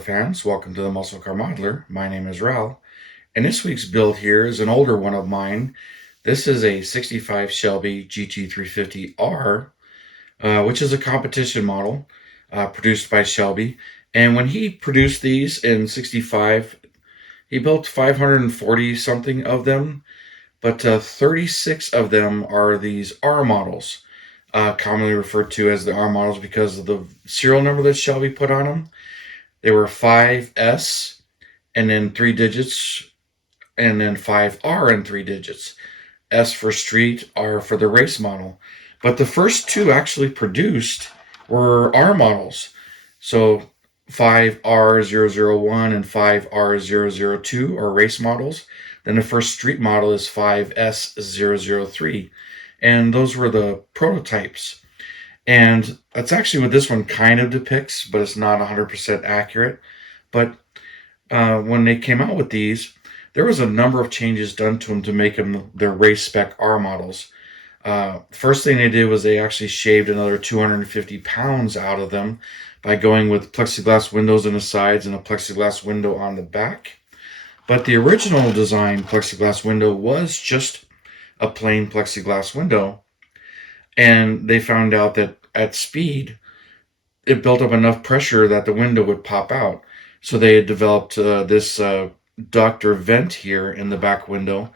car fans, welcome to the Muscle Car Modeler. My name is Revell, and this week's build here is an older one of mine. This is a 65 Shelby GT350R, which is a competition model produced by Shelby. And when he produced these in 65, he built 540 something of them, but 36 of them are these R models, commonly referred to as the R models because of the serial number that Shelby put on them. They were 5S and then 3 digits, and then 5R and 3 digits. S for street, R for the race model. But the first two actually produced were R models. So 5R001 and 5R002 are race models. Then the first street model is 5S003. And those were the prototypes. And that's actually what this one kind of depicts, but it's not 100% accurate. But when they came out with these, there was a number of changes done to them to make them their race spec R models. First thing they did was they actually shaved another 250 pounds out of them by going with plexiglass windows on the sides and a plexiglass window on the back. But the original design plexiglass window was just a plain plexiglass window. And they found out that at speed, it built up enough pressure that the window would pop out. So they had developed this duct or vent here in the back window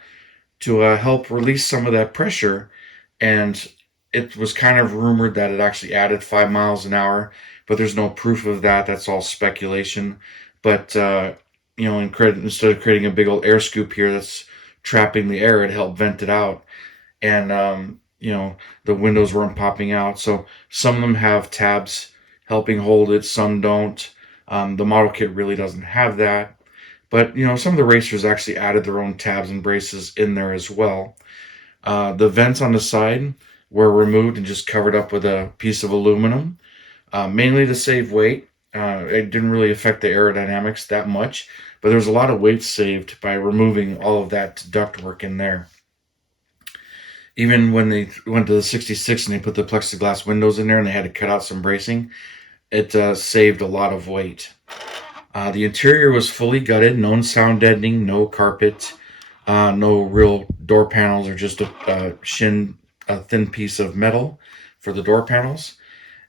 to help release some of that pressure. And it was kind of rumored that it actually added 5 miles an hour, but there's no proof of that. That's all speculation. But instead of creating a big old air scoop here that's trapping the air, it helped vent it out. And the windows weren't popping out. So some of them have tabs helping hold it, some don't. The model kit really doesn't have that. But, some of the racers actually added their own tabs and braces in there as well. The vents on the side were removed and just covered up with a piece of aluminum, mainly to save weight. It didn't really affect the aerodynamics that much, but there was a lot of weight saved by removing all of that ductwork in there. Even when they went to the 66 and they put the plexiglass windows in there and they had to cut out some bracing, it saved a lot of weight. The interior was fully gutted, no sound deadening, no carpet, no real door panels, or just a thin piece of metal for the door panels.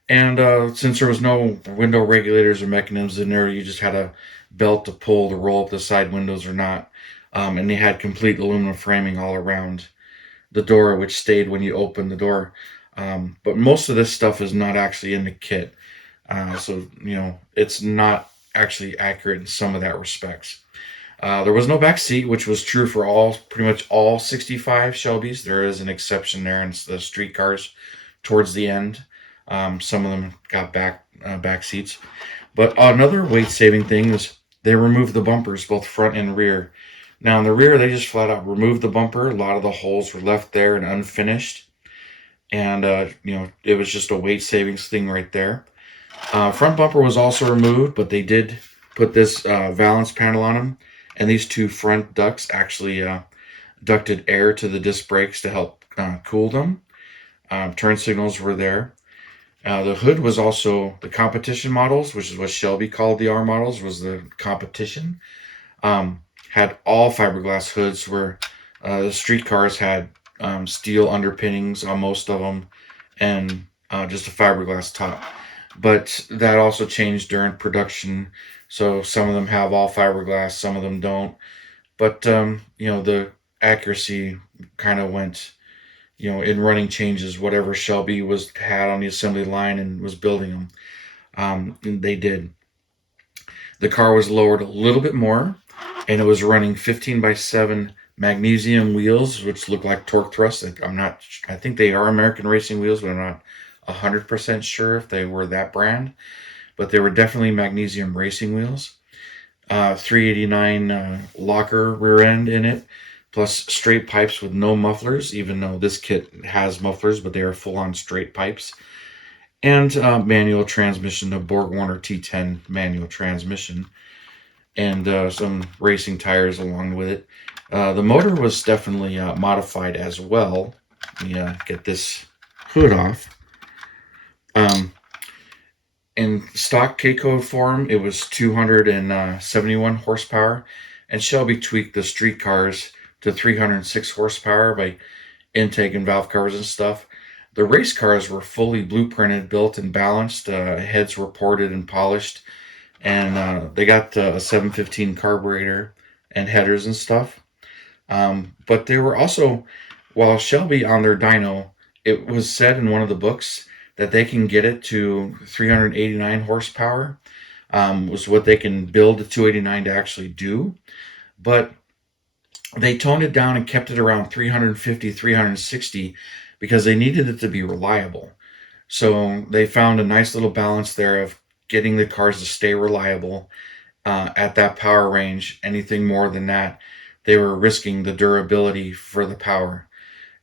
And since there was no window regulators or mechanisms in there, you just had a belt to pull to roll up the side windows or not. And they had complete aluminum framing all around the door, which stayed when you opened the door. But most of this stuff is not actually in the kit. So it's not actually accurate in some of that respects. There was no back seat, which was true for pretty much all 65 Shelbys. There is an exception there in the street cars towards the end. Some of them got back seats. But another weight-saving thing is they removed the bumpers, both front and rear. Now in the rear, they just flat out removed the bumper. A lot of the holes were left there and unfinished. And, it was just a weight savings thing right there. Front bumper was also removed, but they did put this valance panel on them. And these two front ducts actually ducted air to the disc brakes to help cool them. Turn signals were there. The hood was also the competition models, which is what Shelby called the R models, was the competition. Had all fiberglass hoods, where the street cars had steel underpinnings on most of them and just a fiberglass top. But that also changed during production. So some of them have all fiberglass, some of them don't. But, the accuracy kind of went, in running changes, whatever Shelby had on the assembly line and was building them. They did. The car was lowered a little bit more, and it was running 15x7 magnesium wheels, which look like torque thrust. I think they are American Racing wheels, but I'm not 100% sure if they were that brand. But they were definitely magnesium racing wheels. 389 locker rear end in it, plus straight pipes with no mufflers, even though this kit has mufflers, but they are full-on straight pipes. And manual transmission, the BorgWarner T10 manual transmission. And some racing tires along with it. The motor was definitely modified as well. Let me get this hood off. In stock K code form, it was 271 horsepower, and Shelby tweaked the street cars to 306 horsepower by intake and valve covers and stuff. The race cars were fully blueprinted, built and balanced. Heads were ported and polished, and they got a 715 carburetor and headers and stuff. But they were also, while Shelby on their dyno, it was said in one of the books that they can get it to 389 horsepower, was what they can build the 289 to actually do. But they toned it down and kept it around 350, 360 because they needed it to be reliable. So they found a nice little balance there of getting the cars to stay reliable at that power range. Anything more than that, they were risking the durability for the power.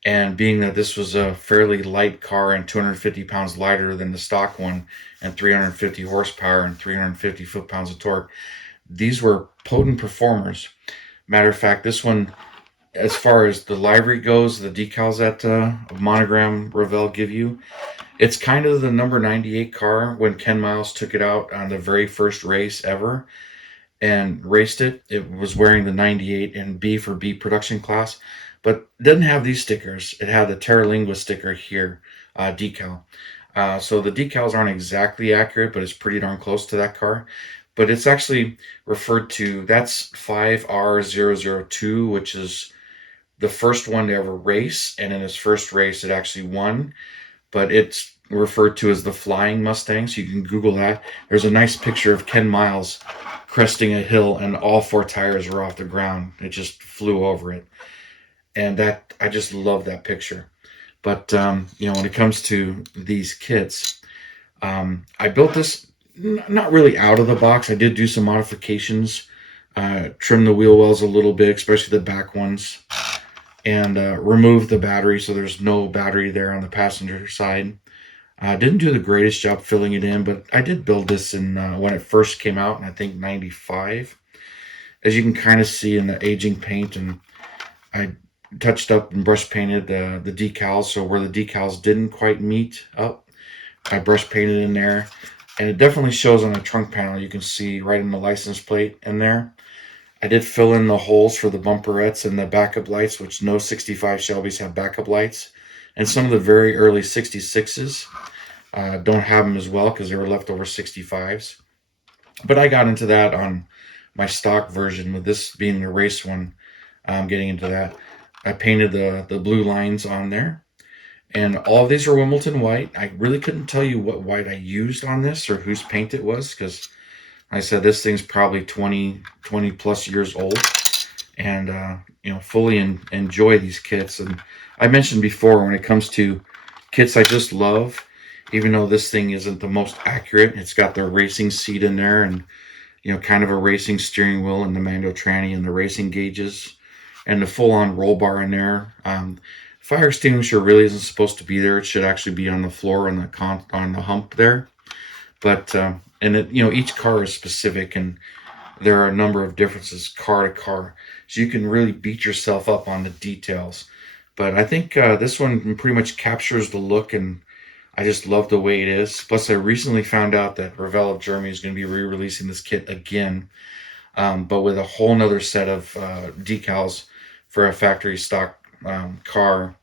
And being that this was a fairly light car and 250 pounds lighter than the stock one, and 350 horsepower and 350 foot-pounds of torque, these were potent performers. Matter of fact, this one, as far as the livery goes, the decals that Monogram Revell give you, it's kind of the number 98 car when Ken Miles took it out on the very first race ever and raced it. It was wearing the 98 and B for B production class, but it didn't have these stickers. It had the Terralingua sticker here, decal. So the decals aren't exactly accurate, but it's pretty darn close to that car. But it's actually referred to, that's 5R002, which is the first one to ever race. And in his first race, it actually won. But it's referred to as the Flying Mustang. So you can Google that. There's a nice picture of Ken Miles cresting a hill, and all four tires were off the ground. It just flew over it. And that, I just love that picture. But, when it comes to these kits, I built this not really out of the box. I did do some modifications, trim the wheel wells a little bit, especially the back ones, and remove the battery so there's no battery there on the passenger side. Didn't do the greatest job filling it in, but I did build this in when it first came out in, I think, 95. As you can kind of see in the aging paint, and I touched up and brush painted the decals, so where the decals didn't quite meet up, I brush painted in there. And it definitely shows on the trunk panel. You can see right in the license plate in there. I did fill in the holes for the bumperettes and the backup lights, which no 65 Shelbys have backup lights. And some of the very early 66s don't have them as well because they were leftover 65s. But I got into that on my stock version, with this being the race one. Getting into that, I painted the blue lines on there. And all of these are Wimbledon white. I really couldn't tell you what white I used on this or whose paint it was, because I said this thing's probably 20 plus years old. And, fully enjoy these kits. And I mentioned before, when it comes to kits I just love, even though this thing isn't the most accurate, it's got the racing seat in there and, kind of a racing steering wheel and the Mando tranny and the racing gauges and the full-on roll bar in there. Fire extinguisher really isn't supposed to be there. It should actually be on the floor on the hump there. But each car is specific, and there are a number of differences car to car, so you can really beat yourself up on the details. But I think this one pretty much captures the look, and I just love the way it is. Plus, I recently found out that Revell of Germany is going to be re-releasing this kit again, but with a whole nother set of decals for a factory stock car.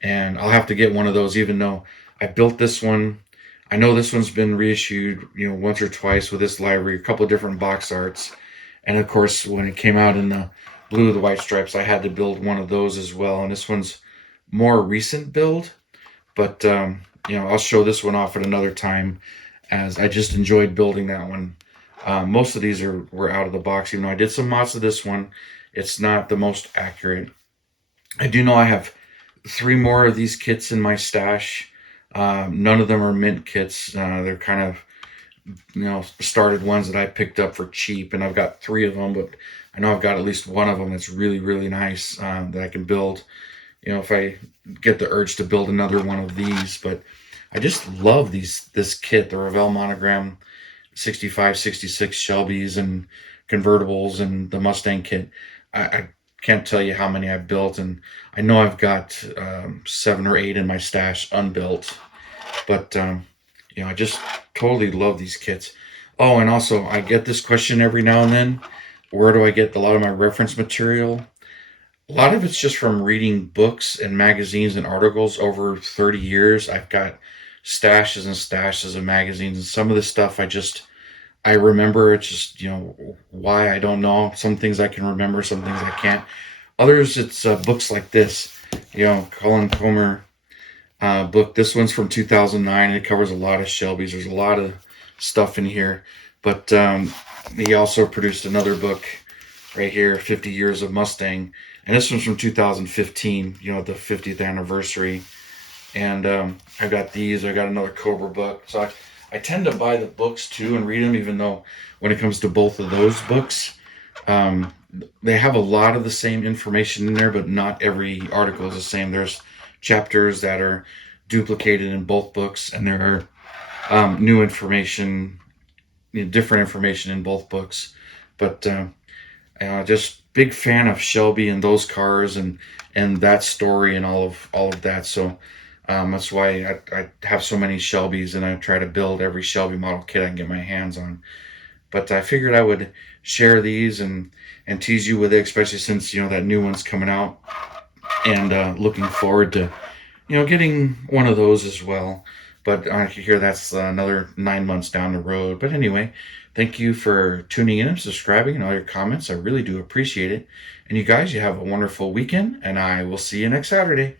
And I'll have to get one of those, even though I built this one. I know this one's been reissued, once or twice with this library, a couple of different box arts. And of course, when it came out in the blue with the white stripes, I had to build one of those as well. And this one's more recent build, but I'll show this one off at another time, as I just enjoyed building that one. Most of these were out of the box, even though I did some mods to this one. It's not the most accurate. I do know I have 3 more of these kits in my stash. None of them are mint kits. They're kind of, started ones that I picked up for cheap, and I've got 3 of them, but I know I've got at least one of them that's really, really nice, that I can build, if I get the urge to build another one of these. But I just love this kit, the Revell Monogram 65, 66 Shelbys and convertibles and the Mustang kit. I can't tell you how many I've built, and I know I've got 7 or 8 in my stash unbuilt. But I just totally love these kits. Oh, and also I get this question every now and then. Where do I get a lot of my reference material? A lot of it's just from reading books and magazines and articles over 30 years. I've got stashes and stashes of magazines, and some of the stuff I remember. It's just, why I don't know. Some things I can remember, some things I can't. Others, it's books like this, Colin Comer book. This one's from 2009. It covers a lot of Shelbys. There's a lot of stuff in here. But he also produced another book right here, 50 Years of Mustang. And this one's from 2015, the 50th anniversary. And I got these. I got another Cobra book. So I tend to buy the books too and read them, even though when it comes to both of those books, um, they have a lot of the same information in there, but not every article is the same. There's chapters that are duplicated in both books, and there are new information, different information in both books. But just big fan of Shelby and those cars and that story and all of that. So that's why I have so many Shelbys, and I try to build every Shelby model kit I can get my hands on. But I figured I would share these and tease you with it, especially since that new one's coming out, and looking forward to getting one of those as well. But I hear that's another 9 months down the road. But anyway, thank you for tuning in and subscribing and all your comments. I really do appreciate it. And you guys, you have a wonderful weekend, and I will see you next Saturday.